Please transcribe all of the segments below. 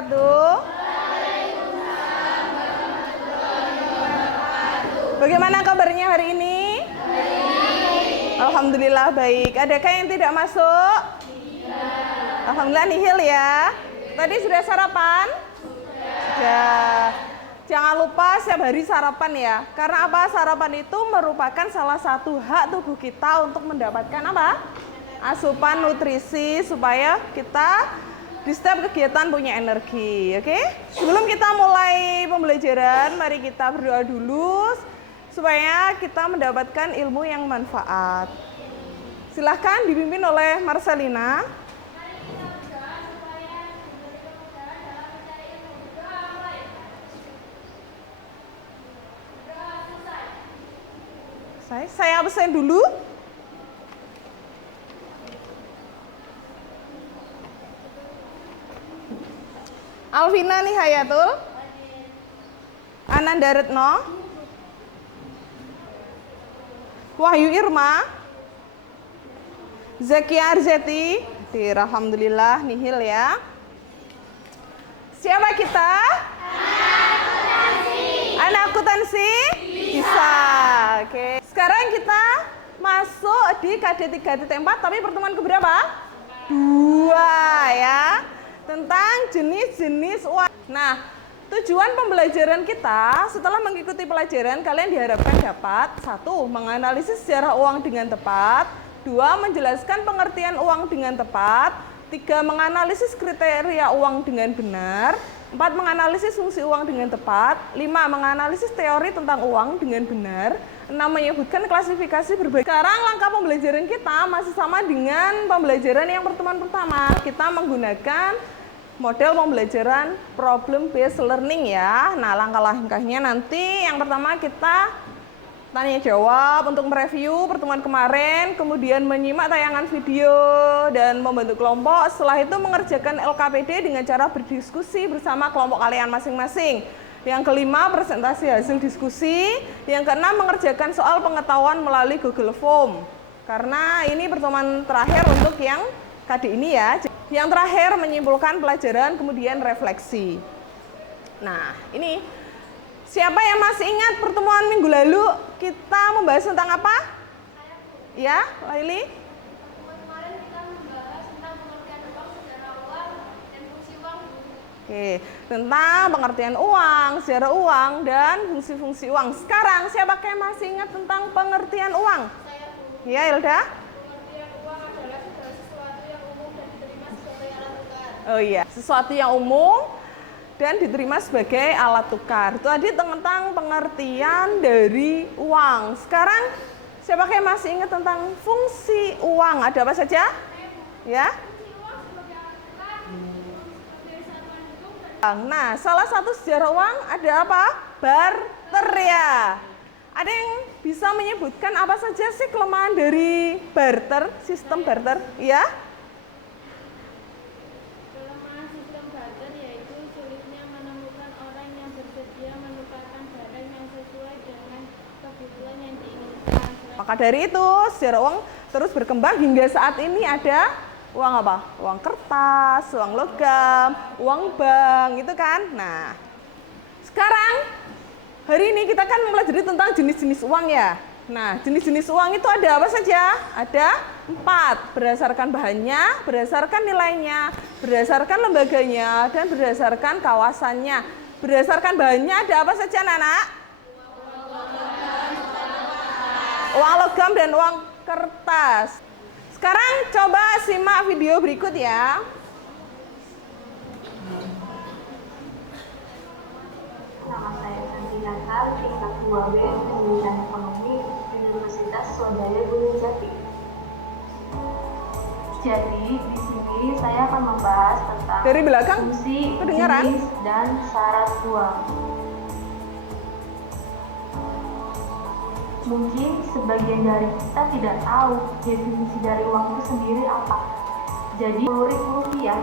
wabarakatuh. Bagaimana kabarnya hari ini? Alhamdulillah baik. Adakah yang tidak masuk? Alhamdulillah nihil ya. Tadi sudah sarapan? Sudah. Jangan lupa setiap hari sarapan ya. Karena apa? Sarapan itu merupakan salah satu hak tubuh kita untuk mendapatkan apa? Asupan nutrisi supaya kita di setiap kegiatan punya energi. Oke? Sebelum kita mulai pembelajaran, mari kita berdoa dulu supaya kita mendapatkan ilmu yang manfaat. Silahkan dipimpin oleh Marcelina. Saya absen dulu. Alvina Nihayatul, Ananda Retno, Wahyu Irma, Zakia Arzeti. Alhamdulillah nihil ya. Siapa kita? Anak akuntansi? Bisa. Oke. Sekarang kita masuk di KD 3 titik 4, tapi pertemuan keberapa? 2 ya. Tentang jenis-jenis uang. Nah, tujuan pembelajaran kita setelah mengikuti pelajaran, kalian diharapkan dapat 1. Menganalisis sejarah uang dengan tepat, 2. Menjelaskan pengertian uang dengan tepat, 3. Menganalisis kriteria uang dengan benar, 4. Menganalisis fungsi uang dengan tepat, 5. Menganalisis teori tentang uang dengan benar, 6. Menyebutkan klasifikasi berbagai. Sekarang langkah pembelajaran kita masih sama dengan pembelajaran yang pertemuan pertama. Kita menggunakan model pembelajaran problem based learning ya. Nah, langkah-langkahnya nanti yang pertama kita tanya jawab untuk mereview pertemuan kemarin, kemudian menyimak tayangan video dan membentuk kelompok. Setelah itu mengerjakan LKPD dengan cara berdiskusi bersama kelompok kalian masing-masing. Yang kelima, presentasi hasil diskusi. Yang keenam, mengerjakan soal pengetahuan melalui Google Form. Karena ini pertemuan terakhir untuk yang KD ini ya. Yang terakhir menyimpulkan pelajaran, kemudian refleksi. Nah, ini siapa yang masih ingat pertemuan minggu lalu kita membahas tentang apa? Ya, Laili? Kemarin kita membahas tentang pengertian uang, sejarah uang, dan fungsi uang. Oke, tentang pengertian uang, sejarah uang, dan fungsi-fungsi uang. Sekarang siapa yang masih ingat tentang pengertian uang? Saya Bu. Ya, Ilda? Pengertian uang adalah segala sesuatu yang umum dan diterima sebagai alat tukar. Oh iya, sesuatu yang umum dan diterima sebagai alat tukar. Itu tadi tentang pengertian dari uang. Sekarang siapa yang masih ingat tentang fungsi uang? Ada apa saja? Ya? Fungsi uang sebagai alat tukar, sebagai satuan hidup, dan Nah, salah satu sejarah uang ada apa? Barter ya. Ada yang bisa menyebutkan apa saja sih kelemahan dari barter, sistem barter? Ya? kelemahan sistem barter yaitu sulitnya menemukan orang yang bersedia menukarkan barang yang sesuai dengan kebutuhan yang diinginkan. Maka dari itu, sejarah uang terus berkembang hingga saat ini ada uang apa? Uang kertas, uang logam, uang bank, itu kan. Nah, sekarang hari ini kita kan mempelajari tentang jenis-jenis uang ya. Nah, jenis-jenis uang itu ada apa saja? Ada 4, berdasarkan bahannya, berdasarkan nilainya, berdasarkan lembaganya, dan berdasarkan kawasannya. Berdasarkan bahannya ada apa saja, anak-anak? Uang logam dan uang kertas. Sekarang coba simak video berikut ya. Nama saya Santi Nakal, tingkat 2B, pendidikan ekonomi, Universitas Swadaya Gunung Jati. Jadi, di sini saya akan membahas tentang Dari belakang, fungsi, kedengaran? jenis, dan syarat uang. Mungkin sebagian dari kita tidak tahu definisi dari uang itu sendiri apa. Jadi, menurut rupiah,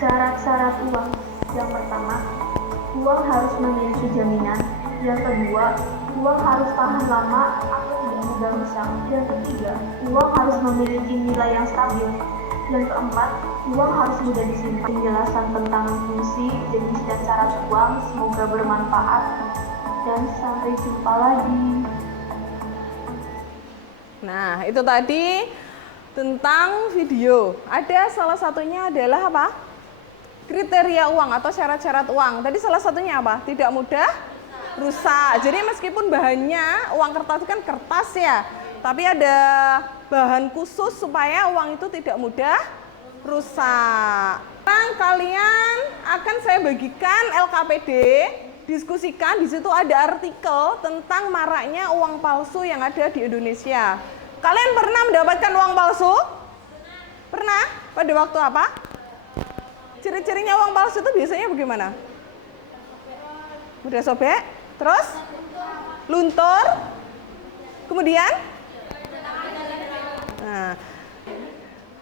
syarat-syarat uang yang pertama, uang harus memiliki jaminan. Yang kedua, uang harus tahan lama atau tidak mudah rusak. Yang ketiga, uang harus memiliki nilai yang stabil. Yang keempat, uang harus mudah disimpan. Penjelasan tentang fungsi, jenis, dan syarat uang semoga bermanfaat. Dan sampai jumpa lagi. Nah, itu tadi tentang video. Ada salah satunya adalah apa? Kriteria uang atau syarat-syarat uang. Tadi salah satunya apa? Tidak mudah rusak. Jadi meskipun bahannya uang kertas itu kan kertas ya, tapi ada bahan khusus supaya uang itu tidak mudah rusak. Sekarang kalian akan saya bagikan LKPD, diskusikan. Di situ ada artikel tentang maraknya uang palsu yang ada di Indonesia. Kalian pernah mendapatkan uang palsu? Pernah? Pada waktu apa? Ciri-cirinya uang palsu itu biasanya bagaimana? Mudah sobek, terus luntur, kemudian nah,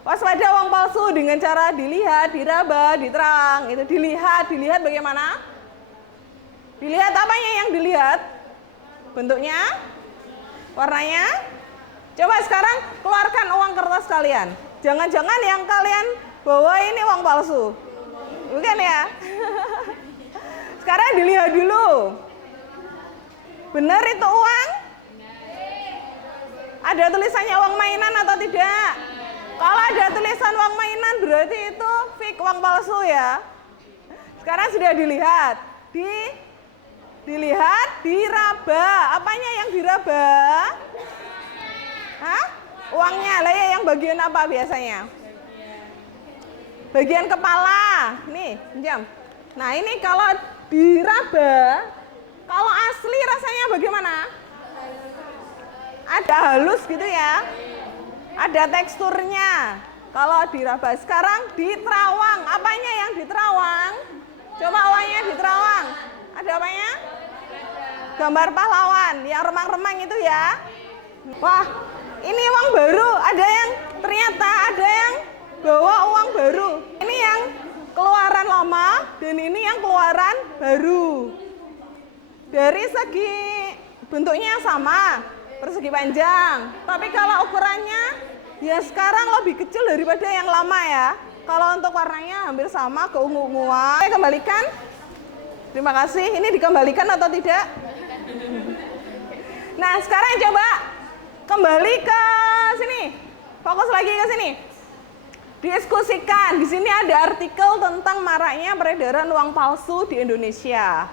waspada uang palsu dengan cara dilihat, diraba, diterang. Itu dilihat bagaimana? Dilihat apanya yang dilihat? Bentuknya? Warnanya? Coba sekarang keluarkan uang kertas kalian. Jangan-jangan yang kalian bawa ini uang palsu. Bukan ya? Sekarang dilihat dulu. Benar itu uang? Ada tulisannya uang mainan atau tidak? Kalau ada tulisan uang mainan berarti itu fake, uang palsu ya. Sekarang sudah dilihat. Dilihat, diraba. Apanya yang diraba? Hah? Uangnya. Lah ya, yang bagian apa biasanya? Bagian kepala. Nih, pinjam. Nah, ini kalau diraba, kalau asli rasanya bagaimana? Ada halus gitu ya. Ada teksturnya. Kalau diraba. Sekarang diterawang. Apanya yang diterawang? Coba uangnya diterawang. Ada apanya? Gambar pahlawan. Yang remang-remang itu ya. Wah, ini uang baru. Ternyata ada yang bawa uang baru. Ini yang keluaran lama dan ini yang keluaran baru. Dari segi bentuknya sama, persegi panjang. Tapi kalau ukurannya ya sekarang lebih kecil daripada yang lama ya. Kalau untuk warnanya hampir sama, keungu-unguan. Saya kembalikan. Terima kasih. Ini dikembalikan atau tidak? Nah, sekarang coba kembali ke sini. Fokus lagi ke sini. Diskusikan. Di sini ada artikel tentang maraknya peredaran uang palsu di Indonesia.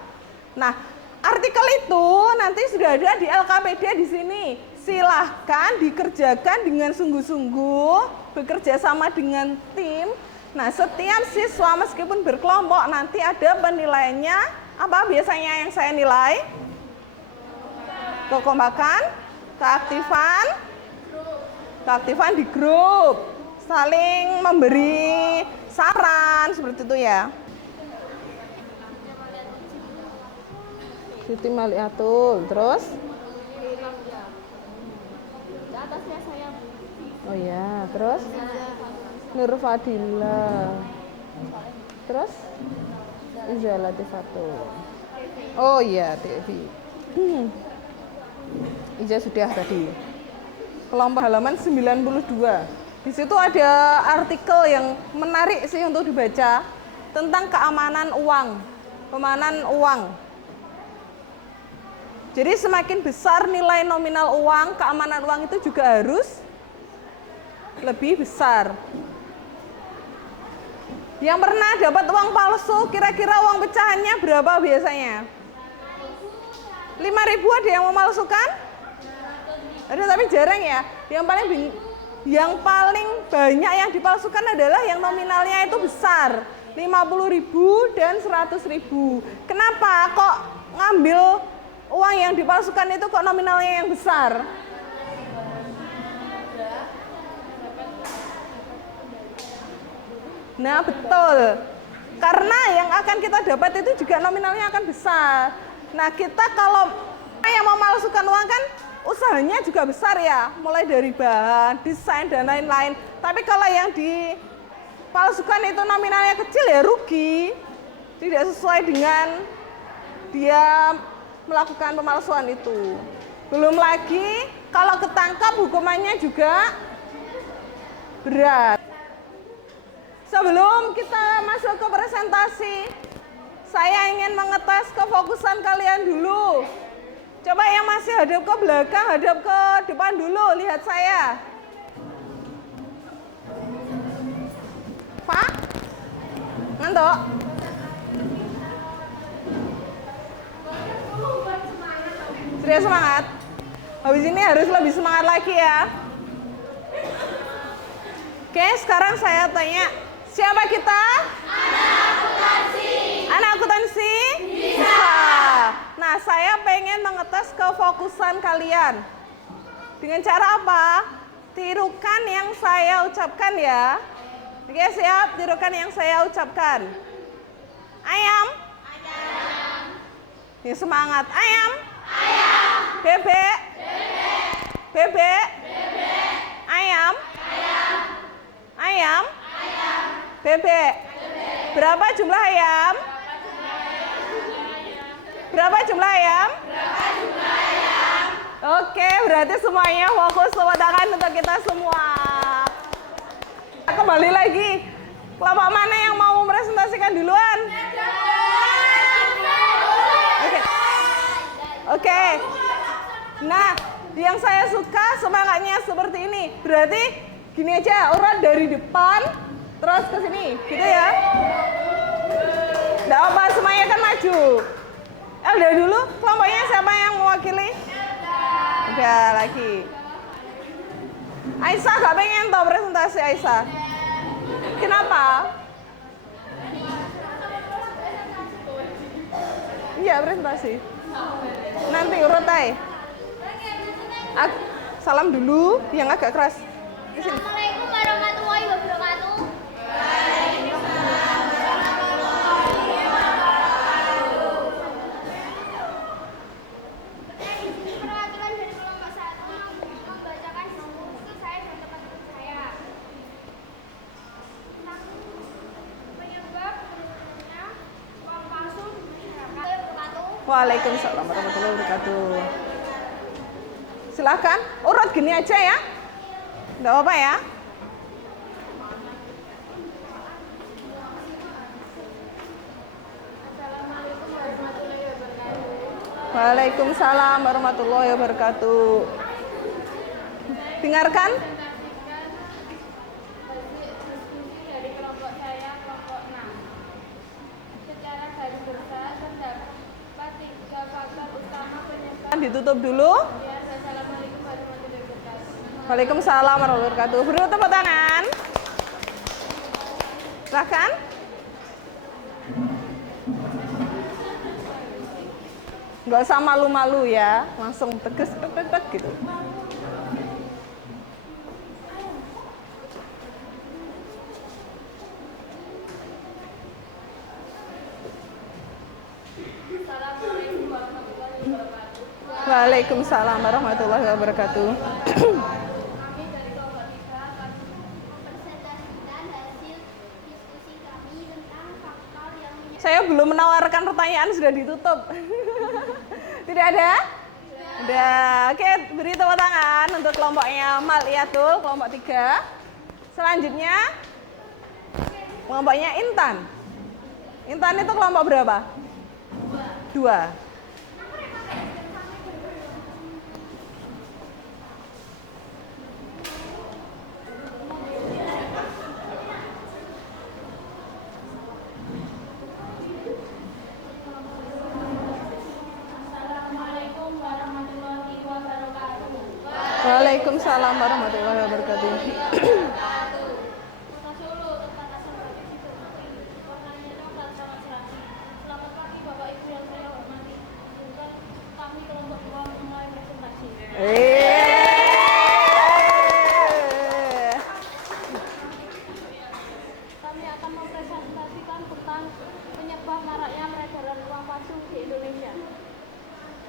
Nah, artikel itu nanti sudah ada di LKPD di sini. Silahkan dikerjakan dengan sungguh-sungguh, bekerja sama dengan tim. Nah, setiap siswa meskipun berkelompok nanti ada penilaiannya. Apa biasanya yang saya nilai? Kekompakan, keaktifan di grup. Saling memberi saran seperti itu ya. Siti Maliatul, terus? Di atasnya saya. Oh ya, terus? Nur Fadila. Terus? Iza Latifatul. Oh iya, Devi. Iza sudah tadi. Kelompok halaman 92. Di situ ada artikel yang menarik sih untuk dibaca tentang keamanan uang, keamanan uang. Jadi semakin besar nilai nominal uang, keamanan uang itu juga harus lebih besar. Yang pernah dapat uang palsu, kira-kira uang pecahannya berapa biasanya? 5.000 ada yang memalsukan? Ada tapi jarang ya. Yang paling banyak yang dipalsukan adalah yang nominalnya itu besar, 50.000 dan 100.000. Kenapa kok ngambil uang yang dipalsukan itu kok nominalnya yang besar? Nah, betul. Karena yang akan kita dapat itu juga nominalnya akan besar. Nah, kita kalau yang memalsukan uang kan usahanya juga besar ya, mulai dari bahan, desain, dan lain-lain. Tapi kalau yang dipalsukan itu nominalnya kecil ya rugi. Tidak sesuai dengan dia melakukan pemalsuan itu. Belum lagi kalau ketangkap hukumannya juga berat. Sebelum kita masuk ke presentasi, saya ingin mengetes kefokusan kalian dulu. Coba yang masih hadap ke belakang, hadap ke depan dulu, lihat saya. Pak? Ngantuk? Serius semangat? Habis ini harus lebih semangat lagi ya. Oke, sekarang saya tanya, siapa kita? Anak akuntansi? Bisa. Nah, saya pengen mengetes kefokusan kalian. Dengan cara apa? Tirukan yang saya ucapkan ya. Oke, siap? Tirukan yang saya ucapkan. Ayam? Ya, semangat. Ayam? Bebek? Bebek? Ayam? Ayam? Bebek? Berapa jumlah ayam? Berapa jumlah ayam? Oke, berarti semuanya fokus, tepuk tangan untuk kita semua. Kembali lagi, kelompok mana yang mau mempresentasikan duluan? Oke. Nah, yang saya suka semangatnya seperti ini. Berarti gini aja, urat dari depan terus ke sini, gitu ya. Nggak apa, semuanya kan maju. Udah dulu, kelompoknya siapa yang mewakili? Udah lagi. Aisyah gak pengen tahu presentasi Aisyah. Kenapa? Iya, presentasi. Nanti urut aja. Salam dulu yang agak keras. Di sini. Assalamualaikum warahmatullahi wabarakatuh. Perwakilan dari kelompok 1 membacakan buku saya dan teman-teman saya. Tentang penyebab menurunnya uang palsu di masyarakat. Waalaikumsalam warahmatullahi wabarakatuh. Silakan, urut gini aja ya. Nggak apa-apa ya. Assalamualaikum warahmatullahi wabarakatuh. Waalaikumsalam warahmatullahi wabarakatuh. Dengarkan. Diskusi dari kelompok saya, kelompok 6. Secara garis besar terdapat 3 faktor utama penyebab. Ditutup dulu. Ya, assalamualaikum warahmatullahi wabarakatuh. Waalaikumsalam warahmatullahi wabarakatuh. Beri tepuk tangan. Silakan. Nggak usah malu-malu ya, langsung tegas tek gitu. Assalamualaikum warahmatullahi wabarakatuh. Waalaikumsalam warahmatullahi wabarakatuh. Kami dari kelompok 3 akan mempresentasikan hasil diskusi kami tentang faktor yang Saya belum menawarkan pertanyaan, sudah ditutup. Tidak ada? Udah. Oke, beri tepuk tangan untuk kelompoknya Maliatul, kelompok 3. Selanjutnya, kelompoknya Intan. Intan itu kelompok berapa? 2. Assalamualaikum warahmatullahi wabarakatuh. Waalaikumsalam warahmatullahi wabarakatuh. Kota Solo, tempat asal Bapak Ibu. Warnanya coklat sama serasi. Selamat pagi Bapak Ibu yang saya hormati. Izinkan kami kelompok 2 memulai presentasi. Kami akan mempresentasikan tentang penyebab maraknya peredaran uang palsu di Indonesia.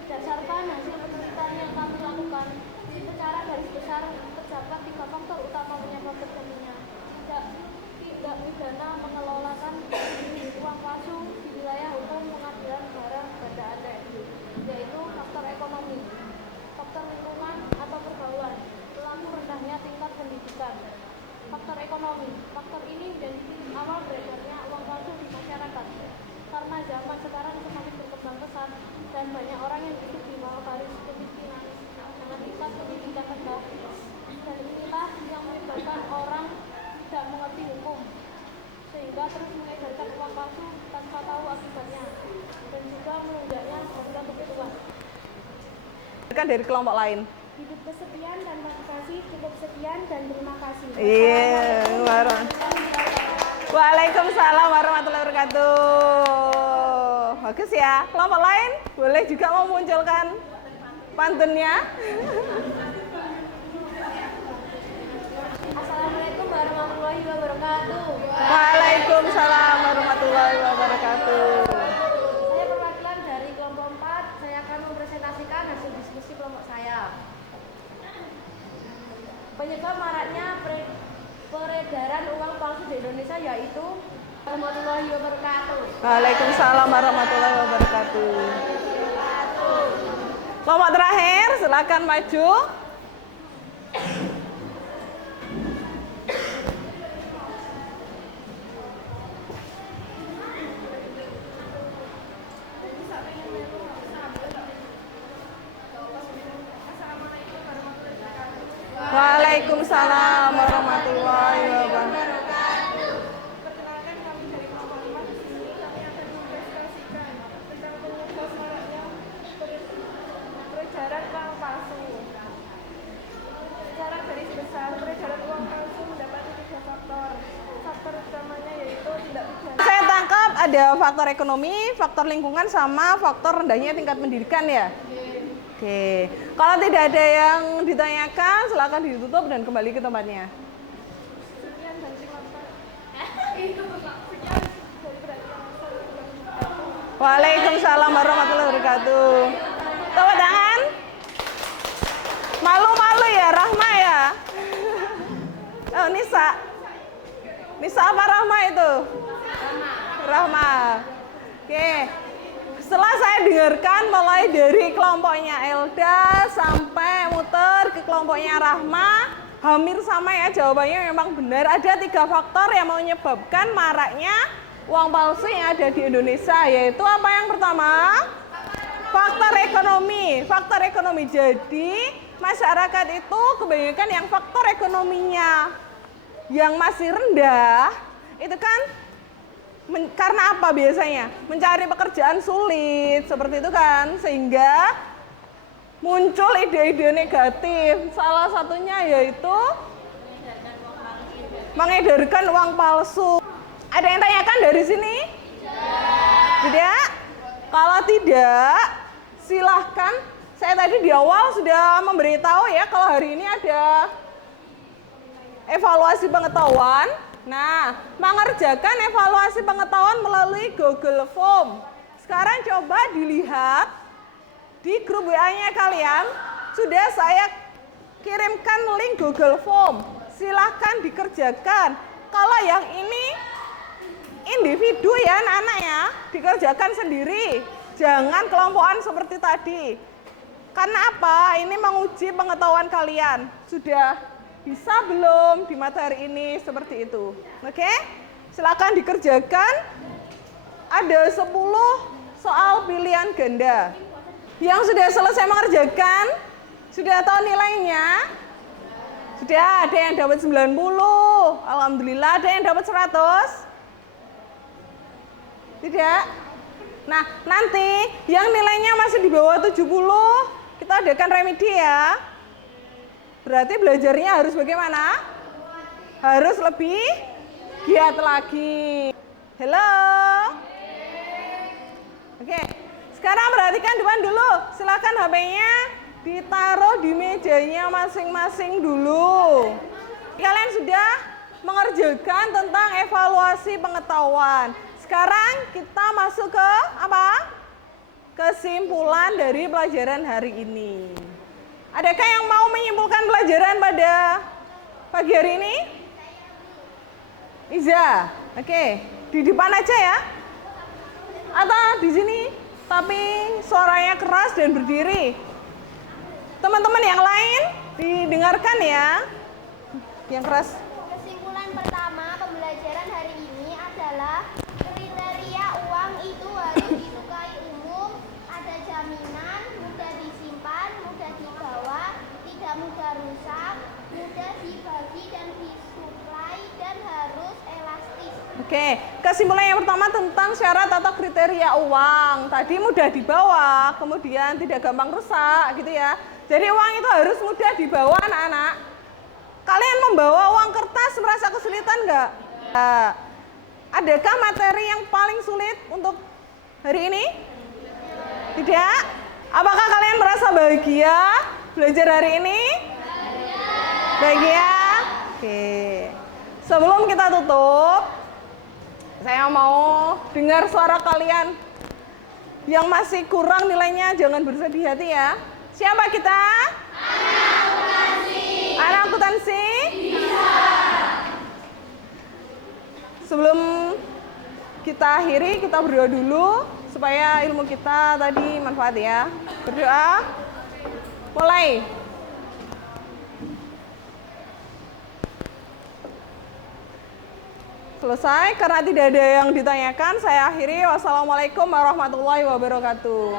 Berdasarkan hasil penelitian yang kami lakukan, secara garis besar terdapat 3 faktor utama penyebab terjadinya tindak pidana mengelolakan uang palsu di wilayah hukum pengadilan negara Banda Aceh, yaitu faktor ekonomi, faktor lingkungan, didengarkan dari kelompok lain. Hidup kesepian tanpa kekasih, cukup sekian dan terima kasih. Iya, Waalaikumsalam warahmatullahi wabarakatuh. Bagus ya. Kelompok lain boleh juga memunculkan pantunnya. Assalamualaikum warahmatullahi wabarakatuh. Waalaikumsalam warahmatullahi wabarakatuh. Saya perwakilan dari kelompok 4. Saya akan mempresentasikan hasil diskusi kelompok saya. Penyebab maraknya peredaran uang palsu di Indonesia yaitu warahmatullahi wabarakatuh. Waalaikumsalam warahmatullahi wabarakatuh. Kelompok terakhir, silakan maju. Waalaikumsalam warahmatullahi wabarakatuh. Perkenalkan kami dari kelompok 4 di sini. Kami akan mempresentasikan tentang penyebab maraknya peredaran uang palsu. Secara garis besar, peredaran uang palsu mendapati 3 faktor. Faktor utamanya yaitu tindak pidana. Saya tangkap ada faktor ekonomi, faktor lingkungan, sama faktor rendahnya tingkat pendidikan ya. Oke, kalau tidak ada yang ditanyakan, silakan ditutup dan kembali ke tempatnya. Sekian dan terima kasih. Sekian dari perhatian. Waalaikumsalam warahmatullahi wabarakatuh. Tepuk tangan. Malu-malu ya, Rahma ya. Oh, Nisa. Nisa apa Rahma itu? Rahma. Oke. Setelah saya dengarkan mulai dari kelompoknya Elda sampai muter ke kelompoknya Rahma, hampir sama ya jawabannya memang benar. Ada 3 faktor yang menyebabkan maraknya uang palsu yang ada di Indonesia, yaitu apa yang pertama? Faktor ekonomi. Faktor ekonomi. Jadi masyarakat itu kebanyakan yang faktor ekonominya yang masih rendah, itu kan karena apa biasanya? Mencari pekerjaan sulit, seperti itu kan, sehingga muncul ide-ide negatif. Salah satunya yaitu mengedarkan uang palsu. Ada yang tanyakan dari sini? Tidak? Kalau tidak, silahkan. Saya tadi di awal sudah memberitahu ya, kalau hari ini ada evaluasi pengetahuan. Nah, mengerjakan evaluasi pengetahuan melalui Google Form. Sekarang coba dilihat di grup WA-nya kalian, sudah saya kirimkan link Google Form. Silahkan dikerjakan. Kalau yang ini individu ya anak-anak ya, dikerjakan sendiri. Jangan kelompokan seperti tadi. Karena apa? Ini menguji pengetahuan kalian. Sudah bisa belum di materi ini, seperti itu. Oke? Silakan dikerjakan. Ada 10 soal pilihan ganda. Yang sudah selesai mengerjakan, sudah tahu nilainya? Sudah, ada yang dapat 90. Alhamdulillah, ada yang dapat 100? Tidak? Nah, nanti yang nilainya masih di bawah 70, kita adakan remedi ya. Berarti belajarnya harus bagaimana? Harus lebih giat lagi. Halo? Oke, sekarang perhatikan depan dulu. Silakan HP-nya ditaruh di mejanya masing-masing dulu. Kalian sudah mengerjakan tentang evaluasi pengetahuan. Sekarang kita masuk ke apa? Kesimpulan dari pelajaran hari ini. Adakah yang mau menyimpulkan pelajaran pada pagi hari ini? Iza, oke. Di depan aja ya. Atau di sini, tapi suaranya keras dan berdiri. Teman-teman yang lain, didengarkan ya. Yang keras. Kesimpulan pertama pembelajaran hari ini adalah kriteria uang itu harus disukai umum, ada jaminan, mudah disimpan, mudah dibawa, tidak mudah rusak, mudah dibagi dan disuplai, dan harus elastis. Oke, kesimpulan yang pertama tentang syarat atau kriteria uang. Tadi mudah dibawa, kemudian tidak gampang rusak gitu ya. Jadi uang itu harus mudah dibawa anak-anak. Kalian membawa uang kertas merasa kesulitan nggak? Adakah materi yang paling sulit untuk hari ini? Tidak? Apakah kalian merasa bahagia belajar hari ini? Bahagia? Oke. Sebelum kita tutup, saya mau dengar suara kalian. Yang masih kurang nilainya jangan bersedih hati ya. Siapa kita? Anak akuntansi? Bisa. Sebelum kita akhiri, kita berdoa dulu supaya ilmu kita tadi manfaat ya. Berdoa. Mulai. Selesai, karena tidak ada yang ditanyakan, saya akhiri. Wassalamualaikum warahmatullahi wabarakatuh.